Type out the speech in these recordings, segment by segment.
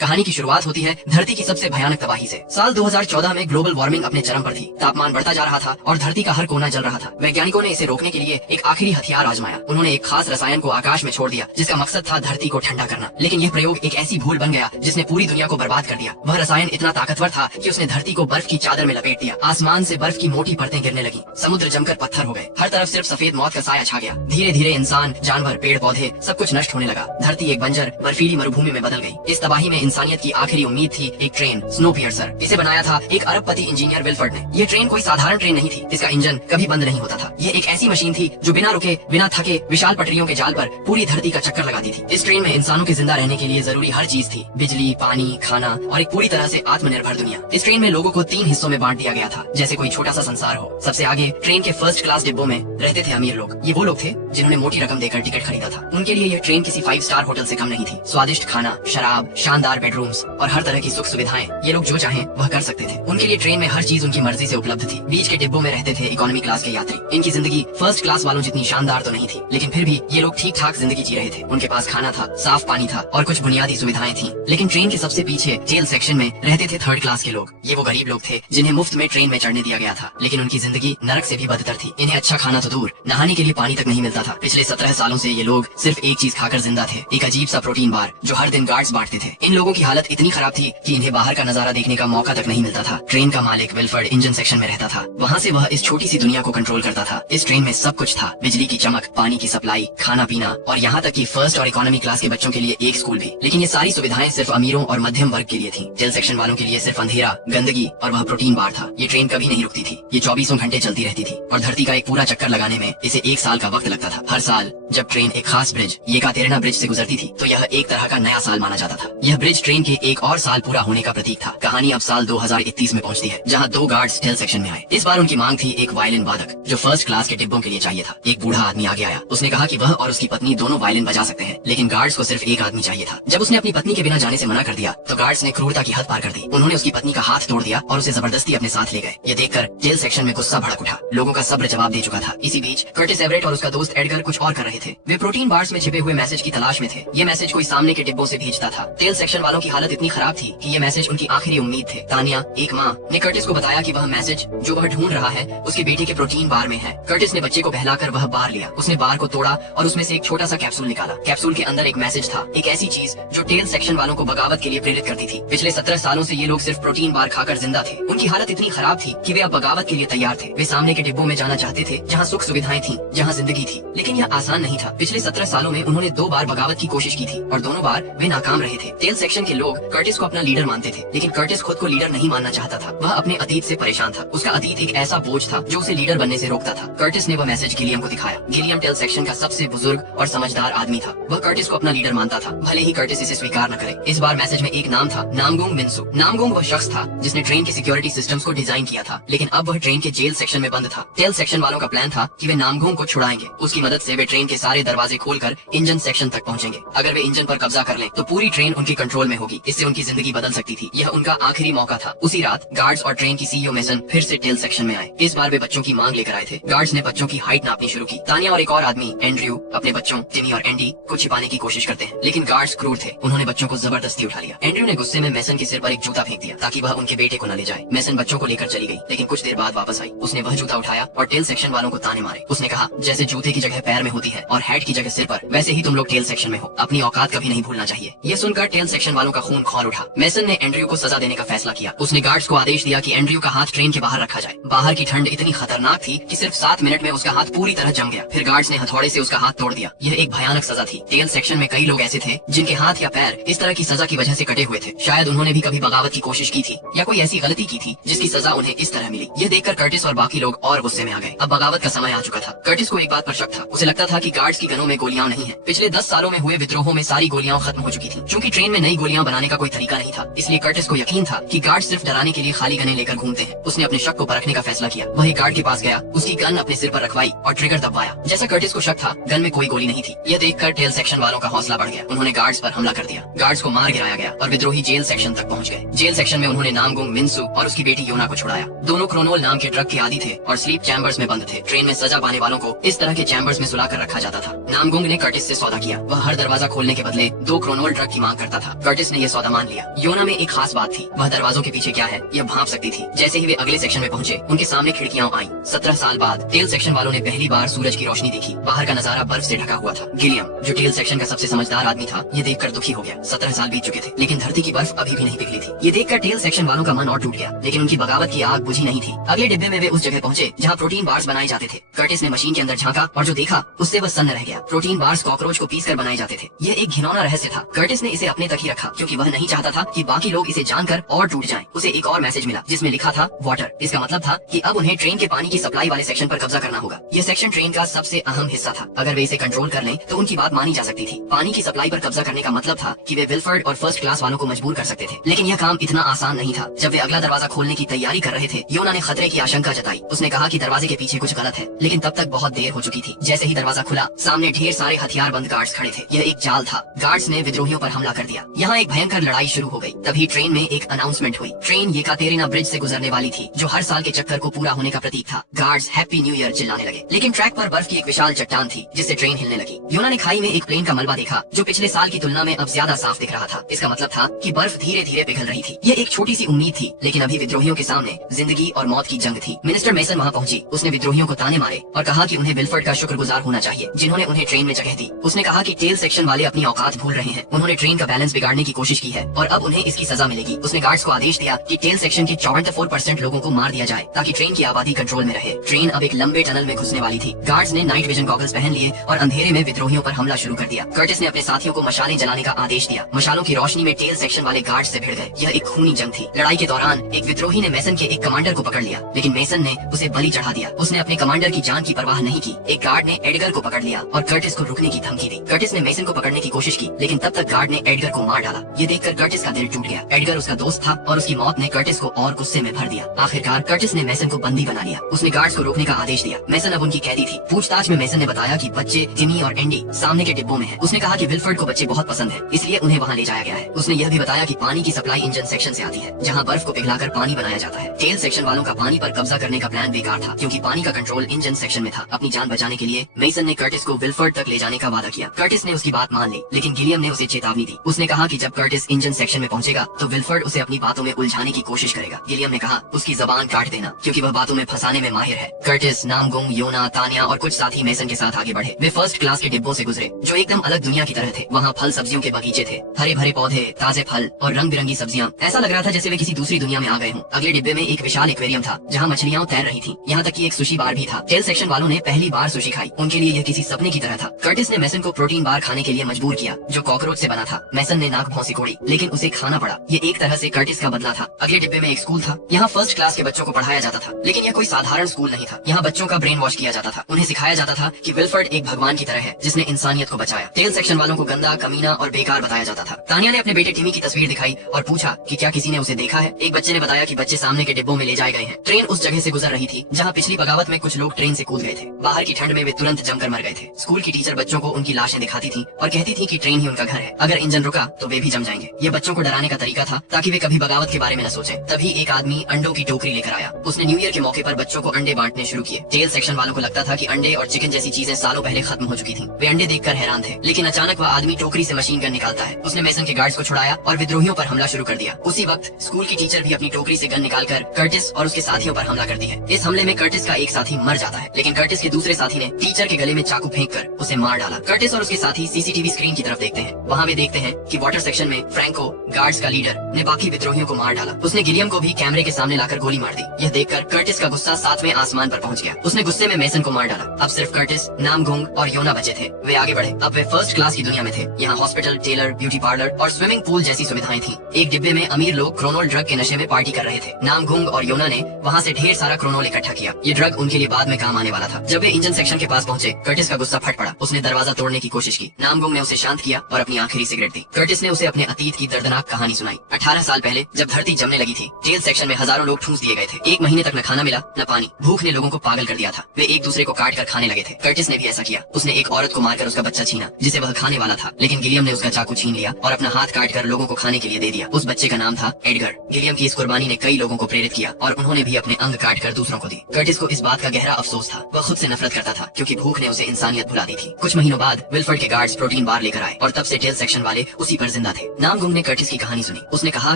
कहानी की शुरुआत होती है धरती की सबसे भयानक तबाही से। साल 2014 में ग्लोबल वार्मिंग अपने चरम पर थी। तापमान बढ़ता जा रहा था और धरती का हर कोना जल रहा था। वैज्ञानिकों ने इसे रोकने के लिए एक आखिरी हथियार आजमाया। उन्होंने एक खास रसायन को आकाश में छोड़ दिया जिसका मकसद था धरती को ठंडा करना। लेकिन यह प्रयोग एक ऐसी भूल बन गया जिसने पूरी दुनिया को बर्बाद कर दिया। वह रसायन इतना ताकतवर था कि उसने धरती को बर्फ की चादर में लपेट दिया। आसमान से बर्फ की मोटी परतें गिरने लगी। समुद्र जमकर पत्थर हो गए। हर तरफ सिर्फ सफेद मौत का साया छा गया। धीरे धीरे इंसान, जानवर, पेड़ पौधे सब कुछ नष्ट होने लगा। धरती एक बंजर बर्फीली मरुभूमि में बदल गई। इस तबाही में इंसानियत की आखिरी उम्मीद थी एक ट्रेन, स्नोपियर्सर। इसे बनाया था एक अरबपति इंजीनियर विल्फर्ड ने। यह ट्रेन कोई साधारण ट्रेन नहीं थी। इसका इंजन कभी बंद नहीं होता था। यह एक ऐसी मशीन थी जो बिना रुके, बिना थके, विशाल पटरियों के जाल पर पूरी धरती का चक्कर लगाती थी। इस ट्रेन में इंसानों के जिंदा रहने के लिए जरूरी हर चीज थी, बिजली, पानी, खाना और एक पूरी तरह से आत्मनिर्भर दुनिया। इस ट्रेन में लोगों को 3 हिस्सों में बांट दिया गया था, जैसे कोई छोटा सा संसार हो। सबसे आगे ट्रेन के फर्स्ट क्लास डिब्बों में रहते थे अमीर लोग। ये वो लोग थे जिन्होंने मोटी रकम देकर टिकट खरीदा था। उनके लिए यह ट्रेन किसी 5 स्टार होटल से कम नहीं थी। स्वादिष्ट खाना, शराब, शानदार बेडरूम्स और हर तरह की सुख सुविधाएं, ये लोग जो चाहें वह कर सकते थे। उनके लिए ट्रेन में हर चीज उनकी मर्जी से उपलब्ध थी। बीच के डिब्बों में रहते थे इकोनॉमी क्लास के यात्री। इनकी जिंदगी फर्स्ट क्लास वालों जितनी शानदार तो नहीं थी, लेकिन फिर भी ये लोग ठीक ठाक जिंदगी जी रहे थे। उनके पास खाना था, साफ पानी था और कुछ बुनियादी सुविधाएं थी। लेकिन ट्रेन के सबसे पीछे जेल सेक्शन में रहते थे थर्ड क्लास के लोग। ये वो गरीब लोग थे जिन्हें मुफ्त में ट्रेन में चढ़ने दिया गया था, लेकिन उनकी जिंदगी नरक से भी बदतर थी। इन्हें अच्छा खाना तो दूर, नहाने के लिए पानी तक नहीं मिलता था। पिछले 17 सालों से ये लोग सिर्फ एक चीज खाकर जिंदा थे, एक अजीब सा प्रोटीन बार जो हर दिन गार्ड्स बांटते थे। इन लोगों की हालत इतनी खराब थी कि इन्हें बाहर का नजारा देखने का मौका तक नहीं मिलता था। ट्रेन का मालिक विल्फर्ड इंजन सेक्शन में रहता था। वहाँ से वह इस छोटी सी दुनिया को कंट्रोल करता था। इस ट्रेन में सब कुछ था, बिजली की चमक, पानी की सप्लाई, खाना पीना और यहाँ तक कि फर्स्ट और इकोनॉमी क्लास के बच्चों के लिए एक स्कूल भी। लेकिन ये सारी सुविधाएं सिर्फ अमीरों और मध्यम वर्ग के लिए थी। जेल सेक्शन वालों के लिए सिर्फ अंधेरा, गंदगी और वह प्रोटीन बार था। ये ट्रेन कभी नहीं रुकती थी। ये 24 घंटे चलती रहती थी और धरती का एक पूरा चक्कर लगाने में इसे 1 साल का वक्त लगता था। हर साल जब ट्रेन एक खास ब्रिज, येकातेरिना ब्रिज से गुजरती थी तो यह एक तरह का नया साल माना जाता था। यह ब्रिज ट्रेन के एक और साल पूरा होने का प्रतीक था। कहानी अब साल 2031 में पहुंचती है, जहां 2 गार्ड्स जेल सेक्शन में आए। इस बार उनकी मांग थी एक वायलिन वादक जो फर्स्ट क्लास के डिब्बों के लिए चाहिए था। एक बूढ़ा आदमी आगे आया। उसने कहा कि वह और उसकी पत्नी दोनों वायलिन बजा सकते हैं, लेकिन गार्ड्स को सिर्फ एक आदमी चाहिए था। जब उसने अपनी पत्नी के बिना जाने से मना कर दिया तो गार्ड्स ने क्रूरता की हद पार कर दी। उन्होंने उसकी पत्नी का हाथ तोड़ दिया और उसे जबरदस्ती अपने साथ ले गए। ये देखकर जेल सेक्शन में गुस्सा भड़क उठा। लोगों का सब्र जवाब दे चुका था। इसी बीच कर्टिस एवरेट और उसका दोस्त एडगर कुछ और कर रहे थे। वे प्रोटीन बार्स में छिपे हुए मैसेज की तलाश में थे। ये मैसेज कोई सामने के डिब्बों से भेजता था। जेल सेक्शन वालों की हालत इतनी खराब थी कि ये मैसेज उनकी आखिरी उम्मीद थे। तानिया, एक माँ, ने कर्टिस को बताया कि वह मैसेज जो वह ढूंढ रहा है उसके बेटे के प्रोटीन बार में है। कर्टिस ने बच्चे को बहलाकर वह बार लिया। उसने बार को तोड़ा और उसमें से एक छोटा सा कैप्सूल निकाला। कैप्सूल के अंदर एक मैसेज था, एक ऐसी चीज जो टेल सेक्शन वालों को बगावत के लिए प्रेरित करती थी। पिछले 17 सालों से ये लोग सिर्फ प्रोटीन बार खाकर जिंदा थे। उनकी हालत इतनी खराब थी कि वे अब बगावत के लिए तैयार थे। वे सामने के डिब्बों में जाना चाहते थे जहाँ सुख सुविधाएं थी, जहाँ जिंदगी थी। लेकिन यह आसान नहीं था। पिछले 17 सालों में उन्होंने 2 बार बगावत की कोशिश की थी और दोनों बार वे नाकाम रहे थे। टेल सेक्शन के लोग कर्टिस को अपना लीडर मानते थे, लेकिन कर्टिस खुद को लीडर नहीं मानना चाहता था। वह अपने अतीत से परेशान था। उसका अतीत एक ऐसा बोझ था जो उसे लीडर बनने से रोकता था। कर्टिस ने वह मैसेज गिलियम को दिखाया। गिलियम टेल सेक्शन का सबसे बुजुर्ग और समझदार आदमी था। वह कर्टिस को अपना लीडर मानता था, भले ही कर्टिस इसे स्वीकार न करे। इस बार मैसेज में एक नाम था, नामगुंग मिन्सु। नामगुंग वह शख्स था जिसने ट्रेन की सिक्योरिटी सिस्टम्स को डिजाइन किया था, लेकिन अब वह ट्रेन के जेल सेक्शन में बंद था। टेल सेक्शन वालों का प्लान था कि वे नामगुंग को छुड़ाएंगे। उसकी मदद से वे ट्रेन के सारे दरवाजे खोलकर इंजन सेक्शन तक पहुंचेंगे। अगर वे इंजन पर कब्जा कर लें तो पूरी ट्रेन उनके कंट्रोल में होगी। इससे उनकी जिंदगी बदल सकती थी। यह उनका आखिरी मौका था। उसी रात गार्ड्स और ट्रेन की सीईओ मेसन फिर से टेल सेक्शन में आए। इस बार वे बच्चों की मांग लेकर आए थे। गार्ड्स ने बच्चों की हाइट नापनी शुरू की। तानिया और एक और आदमी एंड्रयू अपने बच्चों टिमी और एंडी को छिपाने की कोशिश करते हैं, लेकिन गार्ड्स क्रूर थे। उन्होंने बच्चों को जबरदस्ती उठा लिया। एंड्रयू ने गुस्से में मेसन के सिर पर एक जूता फेंक दिया ताकि वह उनके बेटे को न ले जाए। मेसन बच्चों को लेकर चली गई, लेकिन कुछ देर बाद वापस आई। उसने वह जूता उठाया और टेल सेक्शन वालों को ताने मारे। उसने कहा, जैसे जूते की जगह पैर में होती है और हैट की जगह सिर पर, वैसे ही तुम लोग टेल सेक्शन में हो। अपनी औकात कभी नहीं भूलना चाहिए। ये सुनकर टेल सेक्शन वालों का खून खौल उठा। मेसन ने एंड्रयू को सजा देने का फैसला किया। उसने गार्ड्स को आदेश दिया कि एंड्रयू का हाथ ट्रेन के बाहर रखा जाए। बाहर की ठंड इतनी खतरनाक थी कि सिर्फ 7 मिनट में उसका हाथ पूरी तरह जम गया। फिर गार्ड्स ने हथौड़े से उसका हाथ तोड़ दिया। यह एक भयानक सजा थी। टेल सेक्शन में कई लोग ऐसे थे जिनके हाथ या पैर इस तरह की सजा की वजह से कटे हुए थे। शायद उन्होंने भी कभी बगावत की कोशिश की थी या कोई ऐसी गलती की थी जिसकी सजा उन्हें इस तरह मिली। यह देखकर कर्टिस और बाकी लोग और गुस्से में आ गए। अब बगावत का समय आ चुका था। कर्टिस को एक बात पर शक था। उसे लगता था कि गार्ड्स की गनों में गोलियां नहीं है। पिछले 10 सालों में हुए विद्रोहों में सारी गोलियां खत्म हो चुकी थी। चूंकि ट्रेन में नई गोलियां बनाने का कोई तरीका नहीं था, इसलिए कर्टिस को यकीन था कि गार्ड सिर्फ डराने के लिए खाली गने लेकर घूमते हैं। उसने अपने शक को परखने का फैसला किया। वह एक गार्ड के पास गया, उसकी गन अपने सिर पर रखवाई और ट्रिगर दबाया। जैसा कर्टिस को शक था, गन में कोई गोली नहीं थी। यह देखकर टेल सेक्शन वालों का हौसला बढ़ गया। उन्होंने गार्ड्स पर हमला कर दिया। गार्ड्स को मार गिराया गया और विद्रोही जेल सेक्शन तक पहुंच गए। जेल सेक्शन में उन्होंने नामगुंग मिन्सु और उसकी बेटी योना को छुड़ाया। दोनों क्रोनोल नाम के ड्रग के आदी थे और स्लीप चैम्बर्स में बंद थे। ट्रेन में सजा पाने वालों को इस तरह के चैम्बर्स में सुलाकर रखा जाता था। नामगुंग ने कर्टिस से सौदा किया। वह हर दरवाजा खोलने के बदले 2 क्रोनोल ड्रग की मांग करता था। कर्टिस ने यह सौदा मान लिया। योना में एक खास बात थी, वह दरवाजों के पीछे क्या है यह भांप सकती थी। जैसे ही वे अगले सेक्शन में पहुंचे, उनके सामने खिड़कियां आईं। 17 साल बाद टेल सेक्शन वालों ने पहली बार सूरज की रोशनी देखी। बाहर का नजारा बर्फ से ढका हुआ था। गिलियम, जो टेल सेक्शन का सबसे समझदार आदमी था, ये देखकर दुखी हो गया। 17 साल बीत चुके थे, लेकिन धरती की बर्फ अभी भी नहीं पिघली थी। ये देखकर टेल सेक्शन वालों का मन और टूट गया, लेकिन उनकी बगावत की आग बुझी नहीं थी। अगले डिब्बे में वे उस जगह पहुंचे जहाँ प्रोटीन बार्स बनाए जाते थे। कर्टिस ने मशीन के अंदर झांका और जो देखा उससे वह सन्न रह गया। प्रोटीन बार्स कॉकरोच को पीस कर बनाए जाते थे। यह एक घिनौना रहस्य था। कर्टिस ने इसे अपने तक ही रखा, क्योंकि वह नहीं चाहता था कि बाकी लोग इसे जानकर और टूट जाएं। उसे एक और मैसेज मिला जिसमें लिखा था वाटर। इसका मतलब था कि अब उन्हें ट्रेन के पानी की सप्लाई वाले सेक्शन पर कब्जा करना होगा। यह सेक्शन ट्रेन का सबसे अहम हिस्सा था। अगर वे इसे कंट्रोल कर लें तो उनकी बात मानी जा सकती थी। पानी की सप्लाई पर कब्जा करने का मतलब था कि वे विल्फर्ड और फर्स्ट क्लास वालों को मजबूर कर सकते थे। लेकिन यह काम इतना आसान नहीं था। जब वे अगला दरवाजा खोलने की तैयारी कर रहे थे, योना ने खतरे की आशंका जताई। उसने कहा कि दरवाजे के पीछे कुछ गलत है, लेकिन तब तक बहुत देर हो चुकी थी। जैसे ही दरवाजा खुला, सामने ढेर सारे हथियार बंद गार्ड्स खड़े थे। यह एक जाल था। गार्ड्स ने विद्रोहियों पर हमला कर दिया। यहाँ एक भयंकर लड़ाई शुरू हो गई। तभी ट्रेन में एक अनाउंसमेंट हुई। ट्रेन येकातेरिना ब्रिज से गुजरने वाली थी, जो हर साल के चक्कर को पूरा होने का प्रतीक था। गार्ड्स हैप्पी न्यू ईयर चिल्लाने लगे, लेकिन ट्रैक पर बर्फ की एक विशाल चट्टान थी जिससे ट्रेन हिलने लगी। योना ने खाई में एक प्लेन का मलबा देखा, जो पिछले साल की तुलना में अब ज्यादा साफ दिख रहा था। इसका मतलब था कि बर्फ धीरे धीरे पिघल रही थी। यह एक छोटी सी उम्मीद थी, लेकिन अभी विद्रोहियों के सामने जिंदगी और मौत की जंग थी। मिनिस्टर मेसन वहाँ पहुंची। उसने विद्रोहियों को ताने मारे और कहा कि उन्हें विल्फर्ड का शुक्रगुजार होना चाहिए, जिन्होंने उन्हें ट्रेन में जगह दी। उसने कहा कि टेल सेक्शन वाले अपनी औकात भूल रहे हैं। उन्होंने ट्रेन का बैलेंस बिगाड़ने की कोशिश की है और अब उन्हें इसकी सजा मिलेगी। उसने गार्ड्स को आदेश दिया कि टेल सेक्शन के 74% लोगों को मार दिया जाए, ताकि ट्रेन की आबादी कंट्रोल में रहे। ट्रेन अब एक लंबे टनल में घुसने वाली थी। गार्ड्स ने नाइट विजन गॉगल्स पहन लिए और अंधेरे में विद्रोहियों पर हमला शुरू कर दिया। कर्टिस ने अपने साथियों को मशालें जलाने का आदेश दिया। मशालों की रोशनी में टेल सेक्शन वाले गार्ड्स से भिड़ गए। यह एक खूनी जंग थी। लड़ाई के दौरान एक विद्रोही ने मेसन के एक कमांडर को पकड़ लिया, लेकिन मेसन ने उसे बलि चढ़ा दिया। उसने अपने कमांडर की जान की परवाह नहीं की। एक गार्ड ने एडगर को पकड़ लिया और कर्टिस को रुकने की धमकी दी। कर्टिस ने मेसन को पकड़ने की कोशिश की, लेकिन तब तक गार्ड ने एडगर को मार डाला। ये देखकर कर्टिस का दिल टूट गया। एडगर उसका दोस्त था और उसकी मौत ने कर्टिस को और गुस्से में भर दिया। आखिरकार कर्टिस ने मेसन को बंदी बना लिया। उसने गार्ड्स को रोकने का आदेश दिया। मेसन अब उनकी कैदी थी। पूछताछ में मेसन ने बताया कि बच्चे टिमी और एंडी सामने के डिब्बों में हैं। उसने कहा कि विल्फर्ड को बच्चे बहुत पसंद है, इसलिए उन्हें वहाँ ले जाया गया है। उसने यह भी बताया कि पानी की सप्लाई इंजन सेक्शन से आती है, जहाँ बर्फ को पिघलाकर पानी बनाया जाता है। टेल सेक्शन वालों का पानी पर कब्जा करने का प्लान बेकार था, क्योंकि पानी का कंट्रोल इंजन सेक्शन में था। अपनी जान बचाने के लिए मेसन ने कर्टिस को विल्फर्ड तक ले जाने का वादा किया। कर्टिस ने उसकी बात मान ली, लेकिन गिलियम ने उसे चेतावनी दी। उसने कहा कि जब कर्टिस इंजन सेक्शन में पहुंचेगा तो विल्फर्ड उसे अपनी बातों में उलझाने की कोशिश करेगा। गिलियम ने कहा उसकी जबान काट देना, क्योंकि वह बातों में फंसाने में माहिर है। कर्टिस, नामगुंग, योना, तानिया और कुछ साथी मेसन के साथ आगे बढ़े। वे फर्स्ट क्लास के डिब्बों से गुजरे, जो एकदम अलग दुनिया की तरह थे। वहाँ फल सब्जियों के बगीचे थे, हरे भरे पौधे, ताजे फल और रंग बिरंगी सब्जियाँ। ऐसा लग रहा था जैसे वे किसी दूसरी दुनिया में आ गए हों। अगले डिब्बे में एक विशाल एक्वेरियम था, जहाँ मछलियाँ तैर रही थी। यहाँ तक कि एक सुशी बार भी था। टेल सेक्शन वालों ने पहली बार सुशी खाई। उनके लिए यह किसी सपने की तरह था। कर्टिस ने मेसन को प्रोटीन बार खाने के लिए मजबूर किया, जो कॉकरोच से बना था। मेसन ने नाक भौं सिकोड़ी, लेकिन उसे खाना पड़ा। ये एक तरह से कर्टिस का बदला था। अगले डिब्बे में एक स्कूल था। यहाँ फर्स्ट क्लास के बच्चों को पढ़ाया जाता था, लेकिन यह कोई साधारण स्कूल नहीं था। यहाँ बच्चों का ब्रेन वॉश किया जाता था। उन्हें सिखाया जाता था कि विल्फर्ड एक भगवान की तरह है, जिसने इंसानियत को बचाया। टेल सेक्शन वालों को गंदा, कमीना और बेकार बताया जाता था। तानिया ने अपने बेटे टिमी की तस्वीर दिखाई और पूछा कि क्या किसी ने उसे देखा है। एक बच्चे ने बताया कि बच्चे सामने के डिब्बों में ले जाए गए हैं। ट्रेन उस जगह से गुजर रही थी जहाँ पिछली बगावत में कुछ लोग ट्रेन से कूद गए थे। बाहर की ठंड में वे तुरंत जमकर मर गए थे। स्कूल की टीचर बच्चों को उनकी लाशें दिखाती थी और कहती थी कि ट्रेन ही उनका घर है। अगर इंजन रुका तो वे भी जम जाएंगे। ये बच्चों को डराने का तरीका था, ताकि वे कभी बगावत के बारे में न सोचें। तभी एक आदमी अंडों की टोकरी लेकर आया। उसने न्यू ईयर के मौके पर बच्चों को अंडे बांटने शुरू किए। टेल सेक्शन वालों को लगता था कि अंडे और चिकन जैसी चीजें सालों पहले खत्म हो चुकी थीं। वे अंडे देखकर हैरान थे, लेकिन अचानक वह आदमी टोकरी से मशीन गन निकालता है। उसने मेसन के गार्ड्स को छुड़ाया और विद्रोहियों पर हमला शुरू कर दिया। उसी वक्त स्कूल की टीचर भी अपनी टोकरी से गन निकालकर कर्टिस और उसके साथियों पर हमला करती है। इस हमले में कर्टिस का एक साथी मर जाता है, लेकिन कर्टिस के दूसरे साथी ने टीचर के गले में चाकू फेंककर उसे मार डाला। कर्टिस और उसके साथी सीसीटीवी स्क्रीन की तरफ देखते हैं। वहाँ वे देखते हैं कि वाटर सेक्शन में फ्रैंको, गार्ड्स का लीडर, ने बाकी विद्रोहियों को मार डाला। उसने गिलियम को भी कैमरे के सामने लाकर गोली मार दी। यह देखकर कर्टिस का गुस्सा 7वें आसमान पर पहुंच गया। उसने गुस्से में मेसन को मार डाला। अब सिर्फ कर्टिस, नामगुंग और योना बचे थे। वे आगे बढ़े। अब वे फर्स्ट क्लास की दुनिया में थे। यहाँ हॉस्पिटल, टेलर, ब्यूटी पार्लर और स्विमिंग पूल जैसी सुविधाएं थी। एक डिब्बे में अमीर लोग क्रोनोल ड्रग के नशे में पार्टी कर रहे थे। नामगुंग और योना ने वहाँ से ढेर सारा क्रोनोल इकट्ठा किया। ये ड्रग उनके लिए बाद में काम आने वाला था। जब वे इंजन सेक्शन के पास पहुंचे, कर्टिस का गुस्सा फट पड़ा। उसने दरवाजा तोड़ने की कोशिश की। नामगुंग ने उसे शांत किया और अपनी आखिरी सिगरेट दी। कर्टिस ने उसे अपने अतीत की दर्दनाक कहानी सुनाई। 18 साल पहले जब धरती जमने लगी थी, टेल सेक्शन में हजारों लोग ठूंस दिए गए थे। 1 महीने तक न खाना मिला न पानी। भूख ने लोगों को पागल कर दिया था। वे एक दूसरे को काट कर खाने लगे थे। कर्टिस ने भी ऐसा किया। उसने एक औरत को मारकर उसका बच्चा छीना, जिसे वह खाने वाला था, लेकिन गिलियम ने उसका चाकू छीन लिया और अपना हाथ काट कर लोगों को खाने के लिए दे दिया। उस बच्चे का नाम था एडगर। गिलियम की इस कुर्बानी ने कई लोगों को प्रेरित किया और उन्होंने भी अपने अंग काट कर दूसरों को दी। कर्टिस को इस बात का गहरा अफसोस था। वह खुद से नफरत करता था, क्योंकि भूख ने उसे इंसानियत भुला दी थी। कुछ महीनों बाद विल्फर्ड के गार्ड्स प्रोटीन बार लेकर आए और तब से टेल सेक्शन वाले उसी पर जिंदा थे। नामगुंग ने कर्टिस की कहानी सुनी। उसने कहा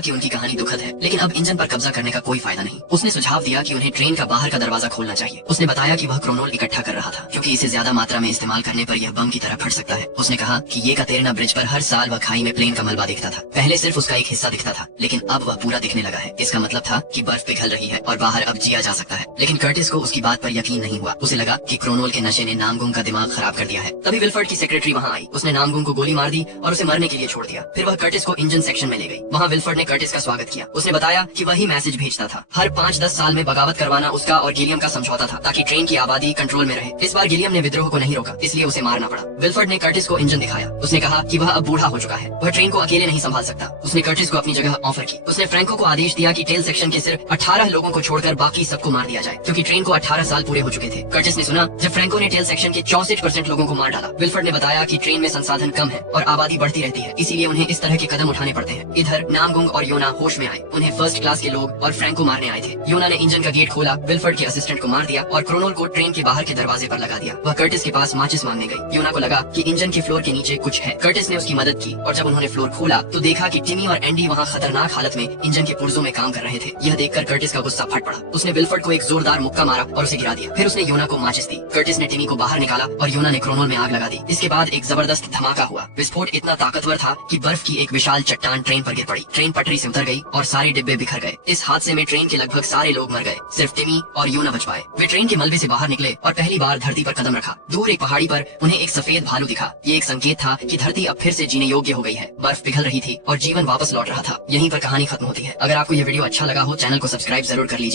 कि उनकी कहानी दुखद है, लेकिन अब इंजन पर कब्जा करने का कोई फायदा नहीं। उसने सुझाव दिया कि उन्हें ट्रेन का बाहर का दरवाजा खोलना चाहिए। उसने बताया कि वह क्रोनोल इकट्ठा कर रहा था, क्योंकि इसे ज्यादा मात्रा में इस्तेमाल करने पर यह बम की तरह फट सकता है। उसने कहा कि ये कतेरना ब्रिज पर हर साल वह खाई में प्लेन का मलबा दिखता था। पहले सिर्फ उसका एक हिस्सा दिखता था, लेकिन अब वह पूरा दिखने लगा है। इसका मतलब था कि बर्फ पिघल रही है और बाहर अब जिया जा सकता है। लेकिन कर्टिस को उसकी बात पर यकीन नहीं हुआ। उसे लगा कि क्रोनोल के नशे ने नामगुंग का दिमाग खराब कर दिया है। तभी विल्फर्ड की सेक्रेटरी वहाँ आई। उसने नामगुंग को गोली मार दी और उसे मरने के लिए छोड़ दिया। फिर वह कर्टिस को इंजन सेक्शन में ले गई। वहाँ विल्फर्ड ने कर्टिस का स्वागत किया। उसने बताया कि वही मैसेज भेजता था। हर 5-10 साल में बगावत करवाना उसका और गिलियम का समझौता था, ताकि ट्रेन की आबादी कंट्रोल में रहे। इस बार गिलियम ने विद्रोह को नहीं रोका, इसलिए उसे मारना पड़ा। विल्फर्ड ने कर्टिस को इंजन दिखाया। उसने कहा कि वह अब बूढ़ा हो चुका है, वह ट्रेन को अकेले नहीं संभाल सकता। उसने कर्टिस को अपनी जगह ऑफर की। उसने फ्रैंको को आदेश दिया कि टेल सेक्शन के सिर्फ 18 लोगों को छोड़कर बाकी सबको मार दिया जाए, क्योंकि ट्रेन को 18 साल पूरे हो चुके थे। कर्टिस ने सुना जब फ्रैंको ने टेल सेक्शन के 64% लोगों को मार डाला। विल्फर्ड ने बताया कि ट्रेन में संसाधन कम है और आबादी बढ़ती रहती है, इसीलिए उन्हें इस तरह के कदम उठाने पड़ते हैं। इधर नामगुंग और योना होश में आए। उन्हें फर्स्ट क्लास के लोग और फ्रैंको मारने आए थे। योना ने इंजन का गेट खोला, विल्फर्ड के असिस्टेंट को मार दिया और क्रोनोल को ट्रेन के बाहर के दरवाजे पर लगा दिया। वह कर्टिस के पास माचिस मांगने गई। योना को लगा कि इंजन के फ्लोर के नीचे कुछ है। कर्टिस ने उसकी मदद की और जब उन्होंने फ्लोर खोला तो देखा कि टिमी और एंडी वहाँ खतरनाक हालत में इंजन के पुर्जों में काम कर रहे थे। यह देखकर कर्टिस का गुस्सा फट पड़ा। उसने विल्फर्ड को एक जोरदार मुक्का मारा और उसे गिरा दिया। फिर उसने योना को माचिस दी। कर्टिस ने टिमी को बाहर निकाला और योना ने क्रोनोल में आग लगा दी। इसके बाद एक जबरदस्त धमाका हुआ। विस्फोट इतना ताकतवर था कि बर्फ की एक विशाल चट्टान ट्रेन पर गिर पड़ी। ट्रेन पटरी से उतर गई और सारे डिब्बे बिखर गए। इस हादसे में ट्रेन के लगभग सारे लोग मर गए, सिर्फ टिमी और योना बच पाए। वे ट्रेन के मलबे से बाहर निकले और पहली बार धरती पर कदम रखा। दूर एक पहाड़ी पर उन्हें एक सफेद भालू दिखा। ये एक संकेत था कि धरती अब फिर से जीने योग्य हो गई है। बर्फ पिघल रही थी और जीवन वापस लौट रहा था। यहीं पर कहानी खत्म होती है। अगर आपको ये वीडियो अच्छा लगा हो, चैनल को सब्सक्राइब जरूर कर लीजिए।